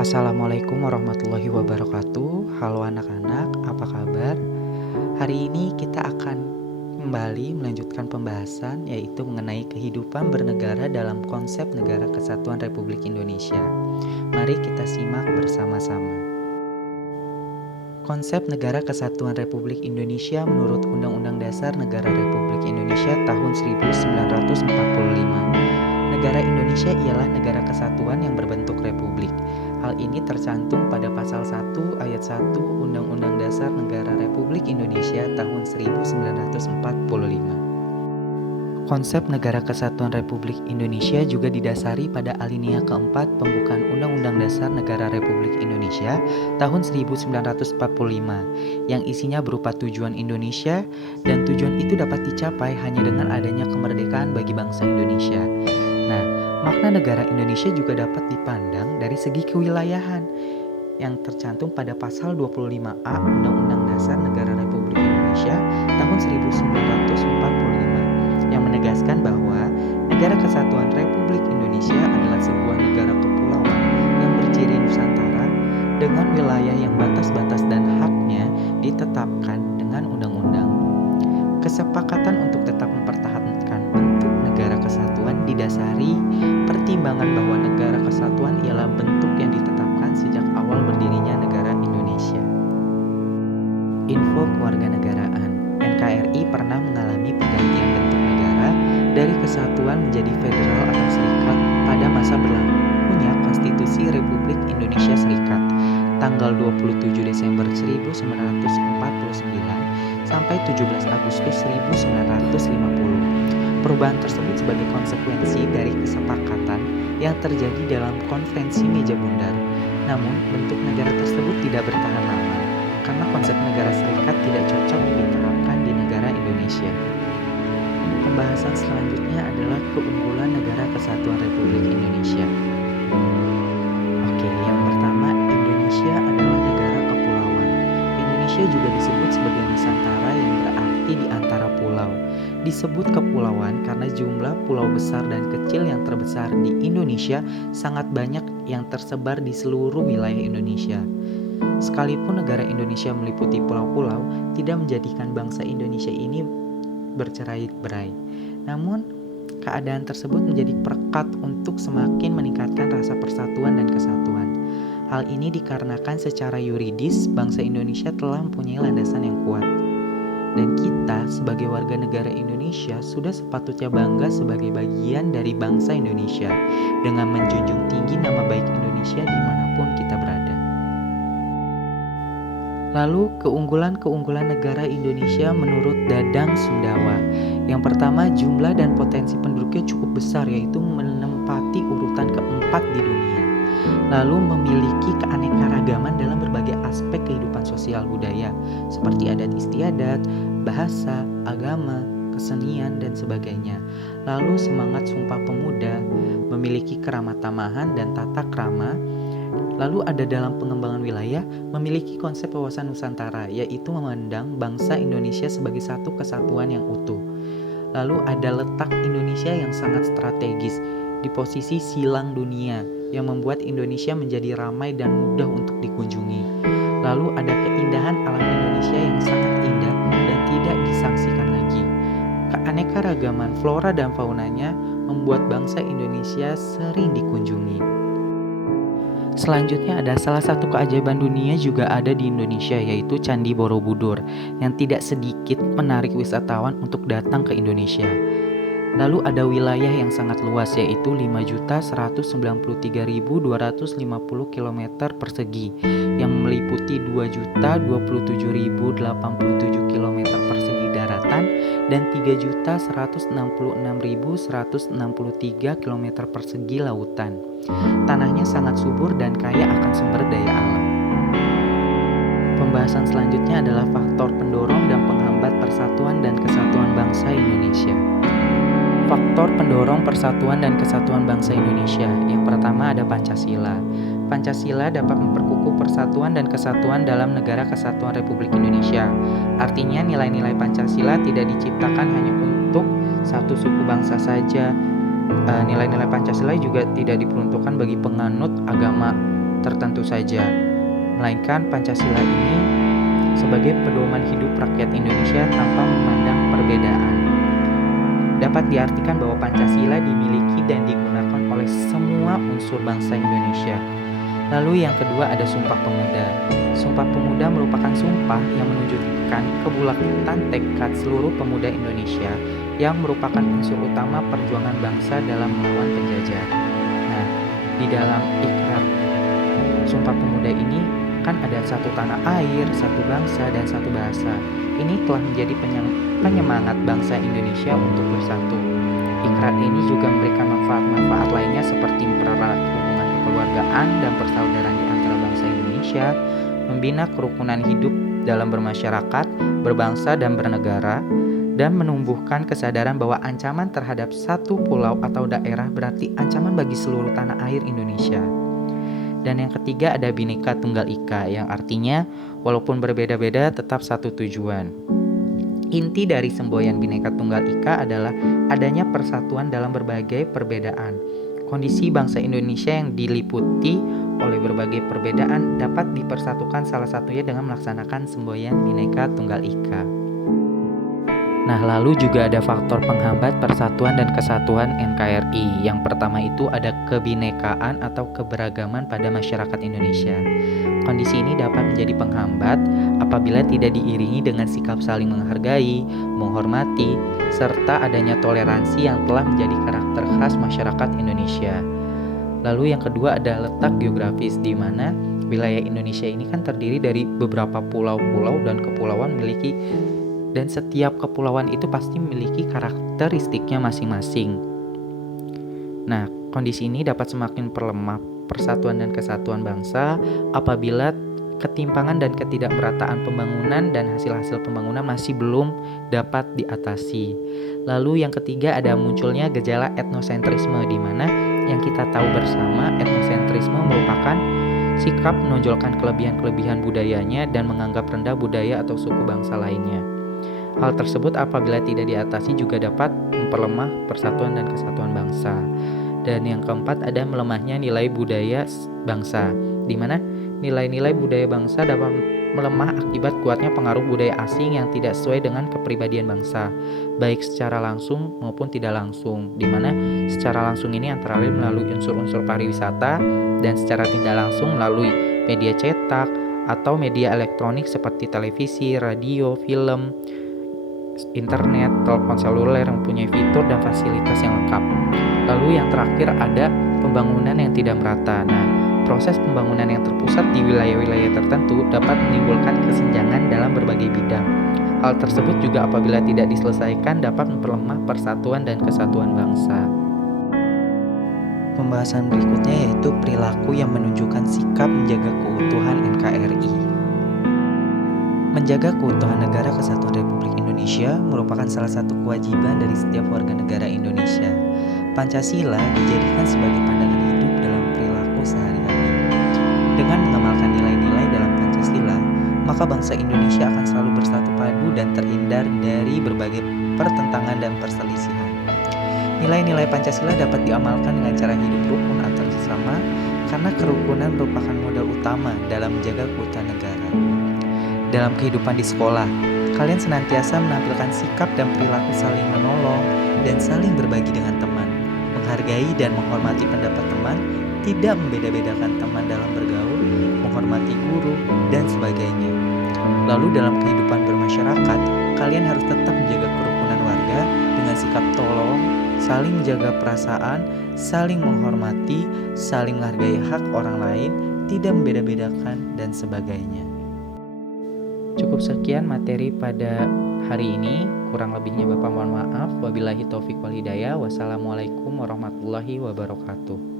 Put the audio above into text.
Assalamualaikum warahmatullahi wabarakatuh. Halo anak-anak, apa kabar? Hari ini kita akan kembali melanjutkan pembahasan yaitu mengenai kehidupan bernegara dalam konsep Negara Kesatuan Republik Indonesia. Mari kita simak bersama-sama. Konsep Negara Kesatuan Republik Indonesia menurut Undang-Undang Dasar Negara Republik Indonesia tahun 1945. Negara Indonesia ialah negara kesatuan yang berbentuk republik. Hal ini tercantum pada pasal 1 ayat 1 Undang-Undang Dasar Negara Republik Indonesia tahun 1945. Konsep Negara Kesatuan Republik Indonesia juga didasari pada alinea keempat pembukaan Undang-Undang Dasar Negara Republik Indonesia tahun 1945 yang isinya berupa tujuan Indonesia, dan tujuan itu dapat dicapai hanya dengan adanya kemerdekaan bagi bangsa Indonesia. Nah, makna negara Indonesia juga dapat dipandang dari segi kewilayahan yang tercantum pada pasal 25A Undang-Undang Dasar Negara Republik Indonesia tahun 1945 yang menegaskan bahwa Negara Kesatuan Republik Indonesia adalah sebuah negara kepulauan yang berciri Nusantara dengan wilayah yang batas-batas dan haknya ditetapkan dengan undang-undang. Kesepakatan untuk tetap mempertahankan bentuk negara kesatuan didasari pertimbangan bahwa negara kesatuan ialah bentuk yang ditetapkan sejak awal berdirinya negara Indonesia. Info kewarganegaraan. NKRI pernah mengalami pergantian bentuk negara dari kesatuan menjadi federal atau serikat pada masa berlakunya Konstitusi Republik Indonesia Serikat tanggal 27 Desember 1949 sampai 17 Agustus 1950. Perubahan tersebut sebagai konsekuensi dari kesepakatan yang terjadi dalam konferensi meja bundar. Namun, bentuk negara tersebut tidak bertahan lama karena konsep negara serikat tidak cocok diterapkan di negara Indonesia. Pembahasan selanjutnya adalah keunggulan Negara Kesatuan Republik Indonesia. Oke, yang pertama, Indonesia adalah negara kepulauan. Indonesia juga disebut sebagai Nusantara yang berarti di antara pulau. Disebut kepulauan karena jumlah pulau besar dan kecil yang terbesar di Indonesia sangat banyak yang tersebar di seluruh wilayah Indonesia. Sekalipun negara Indonesia meliputi pulau-pulau, tidak menjadikan bangsa Indonesia ini bercerai-berai. Namun, keadaan tersebut menjadi perekat untuk semakin meningkatkan rasa persatuan dan kesatuan. Hal ini dikarenakan secara yuridis bangsa Indonesia telah mempunyai landasan yang kuat. Dan kita sebagai warga negara Indonesia sudah sepatutnya bangga sebagai bagian dari bangsa Indonesia dengan menjunjung tinggi nama baik Indonesia dimanapun kita berada. Lalu keunggulan-keunggulan negara Indonesia menurut Dadang Sundawa. Yang pertama, jumlah dan potensi penduduknya cukup besar, yaitu menempati urutan keempat di dunia. Lalu memiliki keanekaragaman dalam berbagai aspek kehidupan sosial budaya seperti adat istiadat, bahasa, agama, kesenian, dan sebagainya. Lalu semangat Sumpah Pemuda, memiliki keramah tamahan dan tata krama. Lalu ada dalam pengembangan wilayah, memiliki konsep wawasan Nusantara, yaitu memandang bangsa Indonesia sebagai satu kesatuan yang utuh. Lalu ada letak Indonesia yang sangat strategis di posisi silang dunia yang membuat Indonesia menjadi ramai dan mudah untuk dikunjungi. Lalu ada keindahan alam Indonesia yang sangat indah dan tidak disaksikan lagi. Keanekaragaman flora dan faunanya membuat bangsa Indonesia sering dikunjungi. Selanjutnya ada salah satu keajaiban dunia juga ada di Indonesia, yaitu Candi Borobudur yang tidak sedikit menarik wisatawan untuk datang ke Indonesia. Lalu ada wilayah yang sangat luas, yaitu 5.193.250 km persegi yang meliputi 2.027.087 km persegi daratan dan 3.166.163 km persegi lautan. Tanahnya sangat subur dan kaya akan sumber daya alam. Pembahasan selanjutnya adalah faktor pendorong dan penghambat persatuan dan kesatuan bangsa Indonesia. Faktor pendorong persatuan dan kesatuan bangsa Indonesia. Yang pertama ada Pancasila. Pancasila dapat memperkukuh persatuan dan kesatuan dalam Negara Kesatuan Republik Indonesia. Artinya nilai-nilai Pancasila tidak diciptakan hanya untuk satu suku bangsa saja. Nilai-nilai Pancasila juga tidak diperuntukkan bagi penganut agama tertentu saja, melainkan Pancasila ini sebagai pedoman hidup rakyat Indonesia tanpa memandang perbedaan. Dapat diartikan bahwa Pancasila dimiliki dan digunakan oleh semua unsur bangsa Indonesia. Lalu yang kedua ada Sumpah Pemuda. Sumpah Pemuda merupakan sumpah yang menunjukkan kebulatan tekad seluruh pemuda Indonesia yang merupakan unsur utama perjuangan bangsa dalam melawan penjajah. Nah, di dalam ikrar Sumpah Pemuda ini kan ada satu tanah air, satu bangsa, dan satu bahasa. Ini telah menjadi penyemangat bangsa Indonesia untuk bersatu. Ikrar ini juga memberikan manfaat-manfaat lainnya seperti mempererat hubungan kekeluargaan dan persaudaraan di antara bangsa Indonesia, membina kerukunan hidup dalam bermasyarakat, berbangsa, dan bernegara, dan menumbuhkan kesadaran bahwa ancaman terhadap satu pulau atau daerah berarti ancaman bagi seluruh tanah air Indonesia. Dan yang ketiga ada Bhinneka Tunggal Ika, yang artinya walaupun berbeda-beda tetap satu tujuan. Inti dari semboyan Bhinneka Tunggal Ika adalah adanya persatuan dalam berbagai perbedaan. Kondisi bangsa Indonesia yang diliputi oleh berbagai perbedaan dapat dipersatukan salah satunya dengan melaksanakan semboyan Bhinneka Tunggal Ika. Nah, lalu juga ada faktor penghambat persatuan dan kesatuan NKRI. Yang pertama itu ada kebinekaan atau keberagaman pada masyarakat Indonesia. Kondisi ini dapat menjadi penghambat apabila tidak diiringi dengan sikap saling menghargai, menghormati, serta adanya toleransi yang telah menjadi karakter khas masyarakat Indonesia. Lalu yang kedua ada letak geografis, di mana wilayah Indonesia ini kan terdiri dari beberapa pulau-pulau dan kepulauan dan setiap kepulauan itu pasti memiliki karakteristiknya masing-masing. Nah, kondisi ini dapat semakin perlemah persatuan dan kesatuan bangsa apabila ketimpangan dan ketidakmerataan pembangunan dan hasil-hasil pembangunan masih belum dapat diatasi. Lalu yang ketiga ada munculnya gejala etnosentrisme, di mana yang kita tahu bersama etnosentrisme merupakan sikap menonjolkan kelebihan-kelebihan budayanya dan menganggap rendah budaya atau suku bangsa lainnya. Hal tersebut apabila tidak diatasi juga dapat memperlemah persatuan dan kesatuan bangsa. Dan yang keempat ada melemahnya nilai budaya bangsa, di mana nilai-nilai budaya bangsa dapat melemah akibat kuatnya pengaruh budaya asing yang tidak sesuai dengan kepribadian bangsa, baik secara langsung maupun tidak langsung, di mana secara langsung ini antara lain melalui unsur-unsur pariwisata dan secara tidak langsung melalui media cetak atau media elektronik seperti televisi, radio, film, internet, telepon seluler yang mempunyai fitur dan fasilitas yang lengkap. Lalu yang terakhir ada pembangunan yang tidak merata. Nah, proses pembangunan yang terpusat di wilayah-wilayah tertentu dapat menimbulkan kesenjangan dalam berbagai bidang. Hal tersebut juga apabila tidak diselesaikan dapat memperlemah persatuan dan kesatuan bangsa. Pembahasan berikutnya yaitu perilaku yang menunjukkan sikap menjaga keutuhan NKRI. Menjaga keutuhan Negara Kesatuan Republik Indonesia merupakan salah satu kewajiban dari setiap warga negara Indonesia. Pancasila dijadikan sebagai pandangan hidup dalam perilaku sehari-hari. Dengan mengamalkan nilai-nilai dalam Pancasila, maka bangsa Indonesia akan selalu bersatu padu dan terhindar dari berbagai pertentangan dan perselisihan. Nilai-nilai Pancasila dapat diamalkan dengan cara hidup rukun antar sesama karena kerukunan merupakan modal utama dalam menjaga keutuhan negara. Dalam kehidupan di sekolah, kalian senantiasa menampilkan sikap dan perilaku saling menolong dan saling berbagi dengan teman, menghargai dan menghormati pendapat teman, tidak membeda-bedakan teman dalam bergaul, menghormati guru, dan sebagainya. Lalu dalam kehidupan bermasyarakat, kalian harus tetap menjaga kerukunan warga dengan sikap tolong, saling menjaga perasaan, saling menghormati, saling menghargai hak orang lain, tidak membeda-bedakan, dan sebagainya. Cukup sekian materi pada hari ini. Kurang lebihnya Bapak mohon maaf. Wabillahi taufiq wal hidayah. Wassalamualaikum warahmatullahi wabarakatuh.